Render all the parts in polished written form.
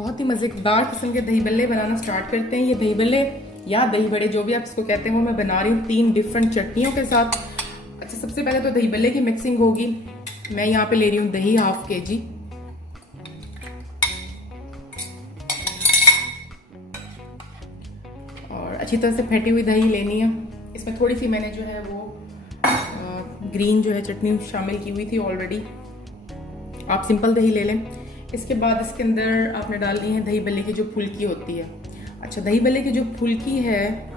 बहुत ही मज़ेदार किस्म के दही बल्ले बनाना स्टार्ट करते हैं। ये दही बल्ले या दही बड़े जो भी आप इसको कहते हैं वो मैं बना रही हूँ 3 डिफरेंट चटनियों के साथ। अच्छा, सबसे पहले तो दही बल्ले की मिक्सिंग होगी। मैं यहाँ पे ले रही हूँ दही 1/2 kg, और अच्छी तरह से फेंटी हुई दही लेनी है। इसमें थोड़ी सी मैंने जो है वो ग्रीन जो है चटनी शामिल की हुई थी ऑलरेडी, आप सिंपल दही ले लें। इसके बाद इसके अंदर आपने डालनी है दही बल्ले की जो फुल्की होती है। अच्छा, दही बल्ले की जो फुल्की है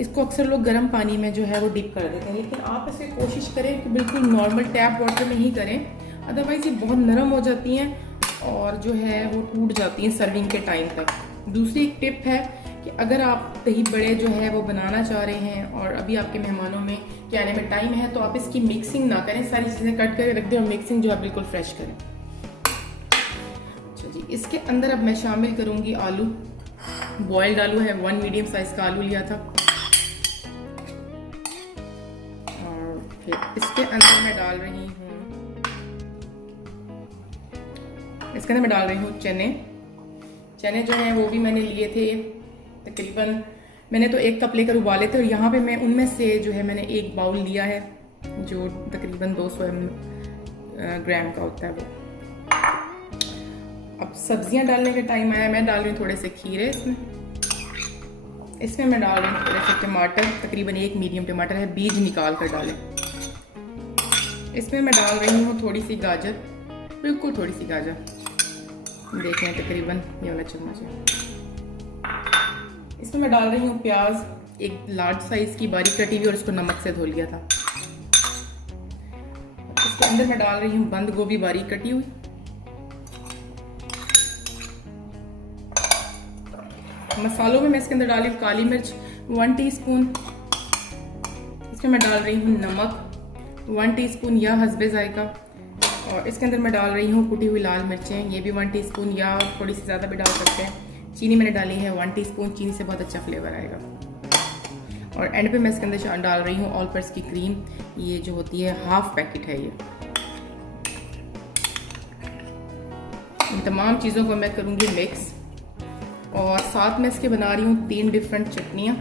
इसको अक्सर लोग गर्म पानी में जो है वो डिप कर देते हैं, लेकिन आप इसे कोशिश करें कि बिल्कुल नॉर्मल टैप वाटर में ही करें, अदरवाइज ये बहुत नरम हो जाती हैं और जो है वो टूट जाती हैं सर्विंग के टाइम तक। दूसरी एक टिप है कि अगर आप दही बड़े जो है वो बनाना चाह रहे हैं और अभी आपके मेहमानों में के आने में टाइम है, तो आप इसकी मिक्सिंग ना करें, सारी चीज़ें कट करके रख दें और मिक्सिंग जो है बिल्कुल फ्रेश करें। अच्छा जी, इसके अंदर अब मैं शामिल करूंगी आलू। बॉइल्ड आलू है, 1 मीडियम साइज का आलू लिया था। और फिर इसके अंदर मैं डाल रही हूँ चने जो हैं वो भी मैंने लिए थे तकरीबन, मैंने तो 1 कप लेकर उबाले थे, और यहाँ पे मैं उनमें से जो है मैंने 1 बाउल लिया है जो तकरीबन 200 ग्राम का होता है वो। अब सब्जियां डालने का टाइम आया, मैं डाल रही हूँ थोड़े से खीरे इसमें मैं डाल रही हूँ थोड़े से टमाटर, तकरीबन 1 मीडियम टमाटर है, बीज निकाल कर डालें। इसमें मैं डाल रही हूँ थोड़ी सी गाजर, बिल्कुल थोड़ी सी गाजर, देखें तकरीबन ये वाला चम्मच है। इसमें मैं डाल रही हूँ प्याज, 1 लार्ज साइज की बारीक कटी हुई, और इसको नमक से धो लिया था। इसके अंदर मैं डाल रही हूँ बंद गोभी बारीक कटी हुई। मसालों में मैं इसके अंदर डाली काली मिर्च 1 टीस्पून, इसमें मैं डाल रही हूँ नमक 1 टीस्पून या हस्बे जायका, और इसके अंदर मैं डाल रही हूँ कुटी हुई लाल मिर्चें, ये भी 1 टीस्पून या थोड़ी सी ज़्यादा भी डाल सकते हैं। चीनी मैंने डाली है 1 टीस्पून, चीनी से बहुत अच्छा फ्लेवर आएगा। और एंड पे मैं इसके अंदर डाल रही हूँ ऑल पर्पस की क्रीम, ये जो होती है 1/2 पैकेट है ये। इन तमाम चीज़ों को मैं करूँगी मिक्स, और साथ में इसके बना रही हूँ 3 डिफरेंट चटनियाँ।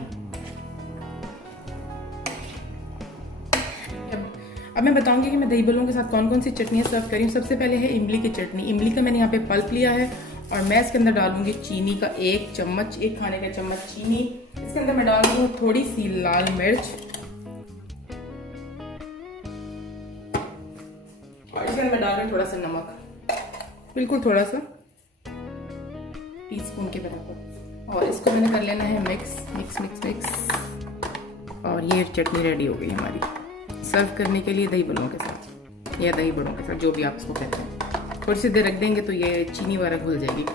अब मैं बताऊंगी कि मैं दही बल्लों के साथ कौन कौन सी चटनियाँ सर्व करी हूँ। सबसे पहले है इमली की चटनी। इमली का मैंने यहाँ पे पल्प लिया है, और मैं इसके अंदर डालूंगी चीनी का 1 चम्मच, 1 खाने का चम्मच चीनी। इसके अंदर मैं डाल रही हूँ थोड़ी सी लाल मिर्च, और इसके अंदर मैं डाल रही हूँ थोड़ा सा नमक, बिल्कुल थोड़ा सा, टीस्पून के बराबर। और इसको मैंने कर लेना है मिक्स, और ये चटनी रेडी हो गई हमारी सर्व करने के लिए दही बल्लों के साथ या दही बड़ों के साथ, जो भी आप इसको कहते हैं। थोड़ी सी देर रख देंगे तो ये चीनी वाला घुल जाएगी।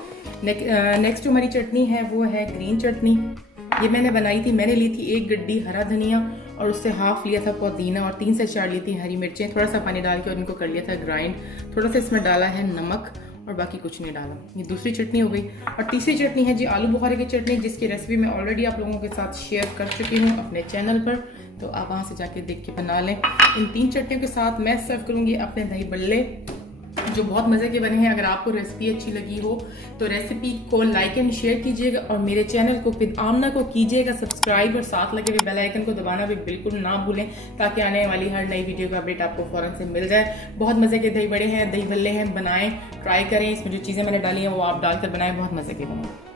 नेक्स्ट जो हमारी चटनी है वो है ग्रीन चटनी। ये मैंने बनाई थी, मैंने ली थी 1 गड्डी हरा धनिया, और उससे हाफ लिया था पुदीना, और 3 से 4 ली थी हरी मिर्चें, थोड़ा सा पानी डाल के और इनको कर लिया था ग्राइंड। थोड़ा सा इसमें डाला है नमक, और बाकी कुछ नहीं डाला। ये दूसरी चटनी हो गई। और तीसरी चटनी है जी आलू बुखारे की चटनी, जिसकी रेसिपी मैं ऑलरेडी आप लोगों के साथ शेयर कर चुकी हूँ अपने चैनल पर, तो आप वहाँ से जाके देख के बना लें। इन 3 चटनियों के साथ मैं सर्व करूँगी अपने दही बल्ले, जो बहुत मज़े के बने हैं। अगर आपको रेसिपी अच्छी लगी हो तो रेसिपी को लाइक एंड शेयर कीजिएगा, और मेरे चैनल को फिर आमना को कीजिएगा सब्सक्राइब, और साथ लगे हुए बेल आइकन को दबाना भी बिल्कुल ना भूलें, ताकि आने वाली हर नई वीडियो का अपडेट आपको फौरन से मिल जाए। बहुत मज़े के दही बड़े हैं, दही बल्ले हैं, बनाएं, ट्राई करें। इसमें जो चीज़ें मैंने डाली हैं वो आप डालकर बनाएं, बहुत मज़े के बनाएं।